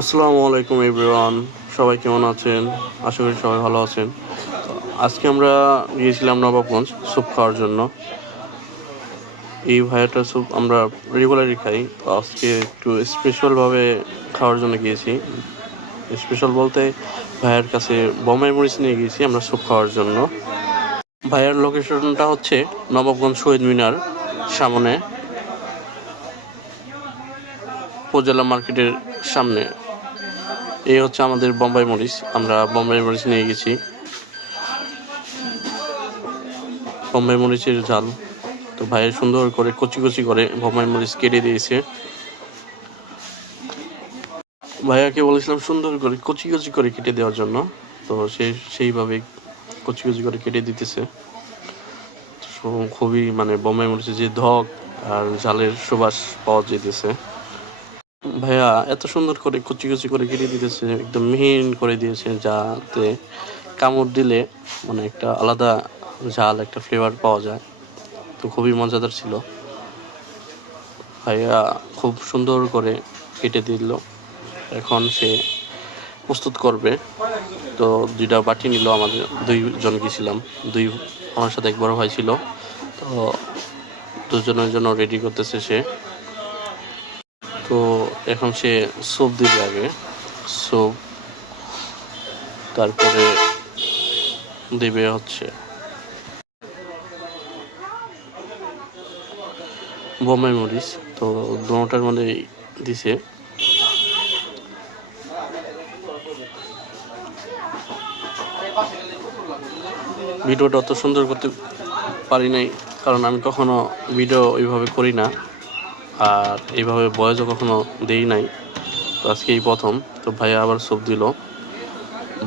আসসালামু আলাইকুম এভরিওয়ান, সবাই কেমন আছেন? আশা করি সবাই ভালো আছেন। আজকে আমরা গিয়েছিলাম নবাবগঞ্জ স্যুপ খাওয়ার জন্য। এই ভাইয়াটার স্যুপ আমরা রেগুলারই খাই, তো আজকে একটু স্পেশালভাবে খাওয়ার জন্য গিয়েছি। স্পেশাল বলতে ভাইয়ার কাছে বোম্বাই মরিচ নিয়ে গিয়েছি আমরা স্যুপ খাওয়ার জন্য। ভাইয়ার লোকেশনটা হচ্ছে নবাবগঞ্জ শহীদ মিনার সামনে, উপজেলা মার্কেটের সামনে। এই হচ্ছে আমাদের বোম্বাই মরিচ, আমরা বোম্বাই মরিচ নিয়ে গেছি। বোম্বাই মরিচের ঝাল, তো ভাইয়ের সুন্দর করে কচি কচি করে বোম্বাই মরিচ কেটে দিয়েছে। ভাইয়াকে বলেছিলাম সুন্দর করে কচি কচি করে কেটে দেওয়ার জন্য, তো সেইভাবে কচি কচি করে কেটে দিতেছে। খুবই বোম্বাই মরিচের যে ধক আর ঝালের সুবাস পাওয়া যেতেছে। ভাইয়া এত সুন্দর করে কুচি কুচি করে কেটে দিতেছে, একদম মিহিন করে দিয়েছে, যাতে কামড় দিলে একটা আলাদা ঝাল, একটা ফ্লেভার পাওয়া যায়। তো খুবই মজাদার ছিল। ভাইয়া খুব সুন্দর করে কেটে দিল। এখন সে প্রস্তুত করবে। তো 2টা বাটি নিল, আমাদের 2 জন গেছিলাম, আমার সাথে এক বড় ভাই ছিল। তো 2জনের জন্য রেডি করতেছে সে। তো এখন সে স্যুপ দিবে আগে, স্যুপ, তারপরে দিবে হচ্ছে বোম্বাই মরিচ। তো দুটার মধ্যে দিছে। ভিডিওটা অত সুন্দর করতে পারি নাই, কারণ আমি কখনো ভিডিও ওইভাবে করি না, আর এইভাবে ভয়েসও কখনো দেই নাই। তো আজকে এই প্রথম। তো ভাইয়া আবার স্যুপ দিল,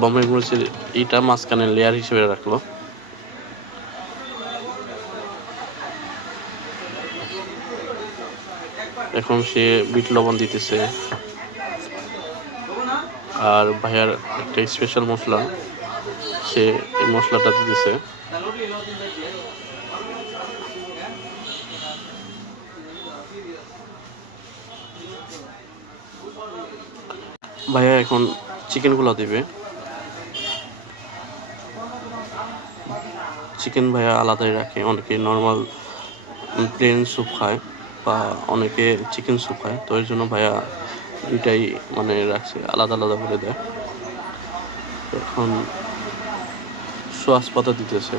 বোম্বাই মরিচের এইটা মাঝখানে লেয়ার হিসেবে রাখলো। এখন সে বিট লবণ দিতেছে, আর ভাইয়ার একটা স্পেশাল মশলা, সে এই মশলাটা দিতেছে। ভাইয়া এখন চিকেনগুলো দিবে। চিকেন ভাইয়া আলাদাই রাখে, অনেকে নর্মাল প্লেন স্যুপ খায় বা অনেকে চিকেন স্যুপ খায়, তো এর জন্য ভাইয়া দুইটাই রাখছে, আলাদা আলাদা করে দেয়। এখন সোয়াস পাতা দিতেছে,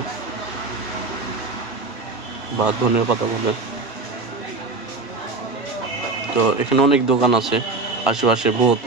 বা ধনিয়া পাতা বলে। তো এখানে অনেক দোকান আছে আশেপাশে, বহুত